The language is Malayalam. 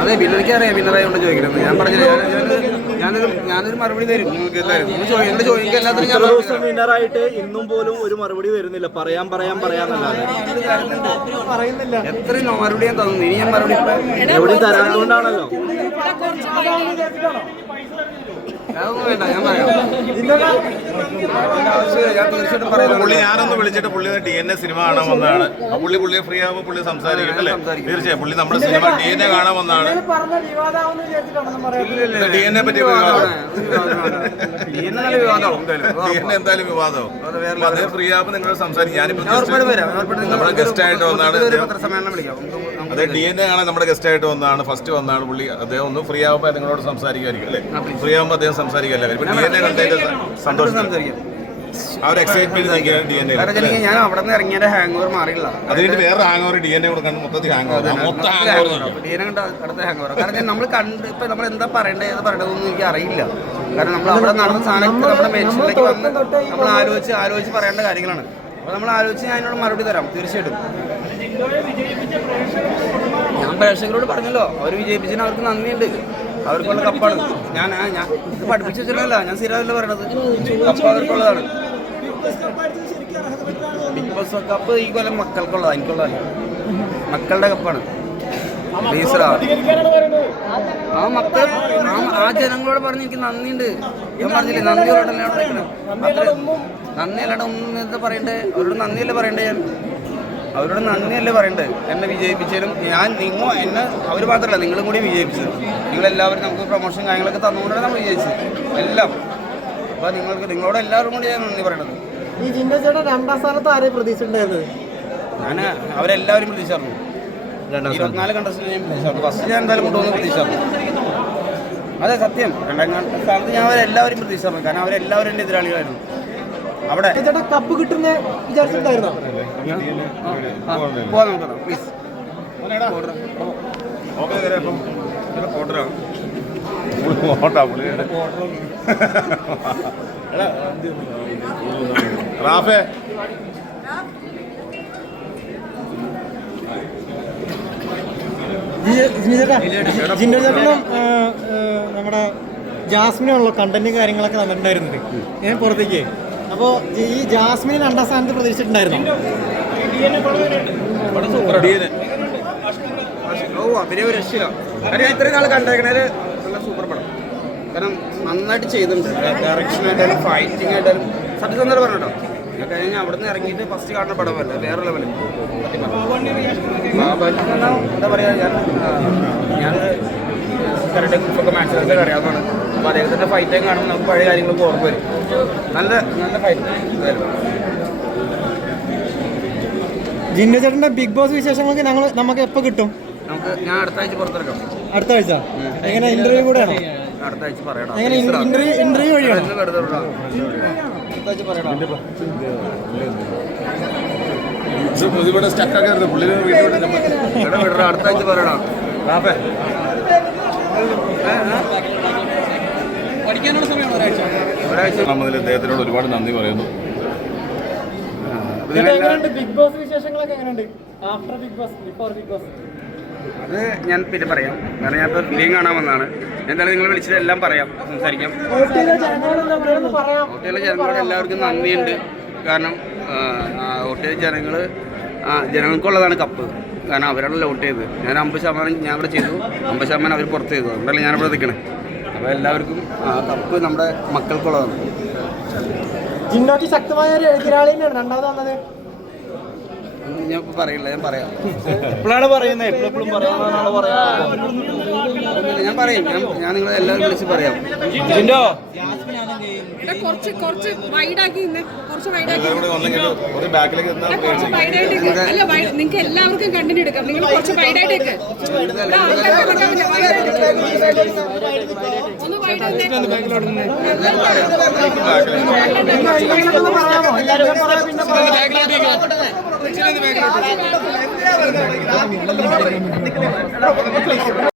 അതെ, വിന്നർക്ക് അറിയാം, വിന്നറായോണ്ട് ചോദിക്കുന്നത്. ഞാൻ പറഞ്ഞില്ല, ഞാനൊരു മറുപടി തരും നിങ്ങൾക്ക്. എന്റെ ചോദിക്കുക എല്ലാത്തിനും ഞാൻ ദിവസം വിന്നറായിട്ട് ഇന്നും പോലും ഒരു മറുപടി വരുന്നില്ല. പറയാന്നല്ലാതെ പറയുന്നില്ല. എത്രയും മറുപടി ഞാൻ തന്നു, ഇനി ഞാൻ മറുപടി എവിടെയും തരാത്തതുകൊണ്ടാണല്ലോ. അതൊന്നും വേണ്ട, ഞാൻ പറയാം. ഞാൻ തീർച്ചയായിട്ടും പറയുന്നത് പുള്ളി ഞാനൊന്ന് വിളിച്ചിട്ട് പുള്ളി DNA സിനിമ കാണാൻ വന്നതാണ്. പുള്ളി ഫ്രീ ആകുമ്പോൾ പുള്ളി സംസാരിക്കും അല്ലേ? തീർച്ചയായും പുള്ളി നമ്മുടെ സിനിമ DNA കാണാൻ വന്നതാണ്. DNA പറ്റി DNA എന്തായാലും വിവാദമാവും. അദ്ദേഹം ഫ്രീ ആകുമ്പോൾ നിങ്ങൾ സംസാരിക്കും. ഞാനിപ്പോ നമ്മുടെ ഗസ്റ്റ് ആയിട്ട് വന്നാണ്. അതെ, DNA കാണാൻ നമ്മുടെ ഗസ്റ്റ് ആയിട്ട് വന്നതാണ്, ഫസ്റ്റ് വന്നതാണ് പുള്ളി. അദ്ദേഹം ഒന്ന് ഫ്രീ ആകുമ്പോൾ നിങ്ങളോട് സംസാരിക്കുമായിരിക്കും അല്ലേ? ഫ്രീ ആകുമ്പോൾ അദ്ദേഹം സംസാരിക്കല്ലേ? DNA കണ്ടതിന്റെ സന്തോഷം സംസാരിക്കും. ആ ഒരു എക്സൈറ്റ്മെന്റ് DNA. ഞാൻ അവിടെ നിന്ന് ഇറങ്ങിയ ഹാങ് ഓവർ മാറിയില്ല. അതിന് വേറെ ഹാങ് ഓവർ DNA കൊടുക്കാൻ മൊത്തത്തിൽ ഹാങ് ഓവർ DNA കണ്ട അടുത്ത ഹാങ് ഓവർ. കാരണം നമ്മൾ കണ്ട് ഇപ്പൊ നമ്മൾ എന്താ പറയേണ്ടത് ഏത് പറയണതെന്ന് എനിക്ക് അറിയില്ല. കാരണം നമ്മൾ അവിടെ നടന്ന സാധനത്തിൽ നമ്മുടെ മെൻഷനിലേക്ക് വന്ന് നമ്മൾ ആലോചിച്ച് പറയേണ്ട കാര്യങ്ങളാണ്. അപ്പൊ നമ്മൾ ആലോചിച്ച് ഞാൻ അതിനോട് മറുപടി തരാം തീർച്ചയായിട്ടും. ഞാൻ പ്രേക്ഷകരോട് പറഞ്ഞല്ലോ, അവർ വിജയിപ്പിച്ചതിന് അവർക്ക് നന്ദിയുണ്ട്. അവർക്കുള്ള കപ്പാണ്. ഞാൻ ഇത് പഠിപ്പിച്ചു വെച്ചിട്ടല്ല, ഞാൻ സ്ഥിരമല്ല പറയണത്. കപ്പ് അവർക്കുള്ളതാണ്. ബിഗ് ബോസ് കപ്പ് ഈ കൊല്ലം മക്കൾക്കുള്ളതാണ്, എനിക്കുള്ളതല്ല. മക്കളുടെ കപ്പാണ്. ആ ജനങ്ങളോട് പറഞ്ഞ് എനിക്ക് നന്ദിയുണ്ട്. ഞാൻ പറഞ്ഞില്ലേ, നന്ദിയോടല്ലേ നന്ദിയല്ലാണ്ട് ഒന്നും എന്താ പറയണ്ടേ? അവരോട് നന്ദിയല്ലേ പറയണ്ടേ? അവരോട് നന്ദിയല്ലേ പറയണ്ടേ? എന്നെ വിജയിപ്പിച്ചാലും എന്നെ അവർ മാത്രമല്ല, നിങ്ങളും കൂടി വിജയിപ്പിച്ചത്. നിങ്ങളെല്ലാവരും നമുക്ക് പ്രൊമോഷൻ കാര്യങ്ങളൊക്കെ തന്നുകൊണ്ടാണ് നമ്മൾ വിജയിച്ചത് എല്ലാം. അപ്പോൾ നിങ്ങളോട് എല്ലാവരും കൂടി ഞാൻ നന്ദി പറയണത്. ഈ ജിൻഡോ ചേട്ടൻ രണ്ടാം സ്ഥാനത്ത് ആരെയും പ്രതീക്ഷ ഉണ്ടായിരുന്നത്? ഞാൻ അവരെല്ലാവരും പ്രതീക്ഷിച്ചിരുന്നു. 24 കണ്ടസ്റ്റന്റ് ഞാൻ പ്രതീക്ഷിച്ചിരുന്നു. ഫസ്റ്റ് ഞാൻ എന്തായാലും കൊണ്ടുവന്ന് പ്രതീക്ഷിച്ചിരുന്നു. അതെ, സത്യം. രണ്ടാം സ്ഥാനത്ത് ഞാൻ അവരെല്ലാവരും പ്രതീക്ഷിച്ചിരുന്നു. കാരണം അവരെല്ലാവരും എൻ്റെ എതിരാളികളായിരുന്നു. അവിടെ കപ്പ് കിട്ടുന്ന വിചാരിച്ചിട്ടുണ്ടായിരുന്നോ? പോവാം നമുക്ക്, പ്ലീസ്. റാഫേ ജിൻഡോ ചേട്ടനും നമ്മുടെ ജാസ്മിനുള്ള കണ്ടന്റും കാര്യങ്ങളൊക്കെ തന്നിട്ടുണ്ടായിരുന്നത് ഞാൻ പുറത്തേക്ക്. അപ്പോൾ ഈ ജാസ്മിന് രണ്ടാം സ്ഥാനത്ത് പ്രതീക്ഷിച്ചിട്ടുണ്ടായിരുന്നു. അഭിനയം രക്ഷയില്ല. കാരണം ഇത്രയും നാൾ കണ്ടേക്കണേല് നല്ല സൂപ്പർ പടം. കാരണം നന്നായിട്ട് ചെയ്തിട്ടുണ്ട്. ഡയറക്ഷനായിട്ടാലും ഫൈറ്റിംഗ് ആയിട്ടാലും സത്യസന്ധത പറഞ്ഞോ. ഞാൻ കഴിഞ്ഞാൽ അവിടെ നിന്ന് ഇറങ്ങിയിട്ട് ഫസ്റ്റ് കാണുന്ന പടമല്ല, വേറെ ലെവലിൽ. എന്താ പറയുക, ഞാൻ കരട്ടെ കുറിച്ചൊക്കെ മാച്ചുകളൊക്കെ അറിയാവുന്നതാണ്. അപ്പോൾ അദ്ദേഹത്തിൻ്റെ ഫൈറ്റൊക്കെ കാണുമ്പോൾ നമുക്ക് പഴയ കാര്യങ്ങളൊക്കെ ഓർമ്മ വരും. നല്ല ഫൈറ്റ്. ജിൻഡോ ചേട്ടൻ്റെ ബിഗ് ബോസ് വിശേഷങ്ങളൊക്കെ നമുക്ക് എപ്പോൾ കിട്ടും? ഞാൻ അടുത്ത ആഴ്ച പുറത്തിറക്കാം. അടുത്ത ആഴ്ച എങ്ങനെ ഇന്റർവ്യൂ കൂടെയാണോ? അടുത്ത ആഴ്ച പറയണം. എങ്ങനെ ഇന്റർവ്യൂ വഴിയാണോ? അടുത്ത ആഴ്ച പറയണം. അടുത്ത ആഴ്ച പറയണം. അദ്ദേഹത്തിനോട് ഒരുപാട് നന്ദി പറയുന്നു. ബിഗ് ബോസ് വിശേഷങ്ങളൊക്കെ എങ്ങനെയുണ്ട്? After Bigg Boss, before Bigg Boss? അത് ഞാൻ പിന്നെ പറയാം. കാരണം ഞാൻ ഇപ്പോൾ ഫിലിം കാണാൻ വന്നതാണ്. എന്തായാലും നിങ്ങൾ വിളിച്ചിട്ട് എല്ലാം പറയാം, സംസാരിക്കാം. ഊട്ടിയിലെ ജനങ്ങളോട് എല്ലാവർക്കും നന്ദിയുണ്ട്. കാരണം ഊട്ടിയിലെ ജനങ്ങൾക്കുള്ളതാണ് കപ്പ്. കാരണം അവരാണല്ലോ വോട്ട് ചെയ്തത്. ഞാൻ 50% ഞാൻ ഇവിടെ ചെയ്തു, 50% അവർ പുറത്ത് ചെയ്തു. അതുകൊണ്ടല്ലേ ഞാനിവിടെ നിൽക്കണേ. അപ്പോൾ എല്ലാവർക്കും കപ്പ് നമ്മുടെ മക്കൾക്കുള്ളതാണ്. ജിൻഡോക്ക് ശക്തമായ ഒരു എതിരാളി തന്നെയാണ് രണ്ടാമത് വന്നത്. ഞാൻ പറയില്ല, ഞാൻ പറയാം. എപ്പോഴാണ് പറയുന്നത്? എപ്പോഴും പറയാനാണോ പറയാ? ഞാൻ പറയും. ഞാൻ നിങ്ങളെ എല്ലാവരും വിളിച്ച് പറയാം. ജിൻഡോ കുറച്ച് വൈഡാക്കി നിങ്ങൾക്ക് എല്ലാവർക്കും കണ്ടന്റ് എടുക്കാം. നിങ്ങൾ കുറച്ച് വൈഡായിട്ട് ഒന്ന്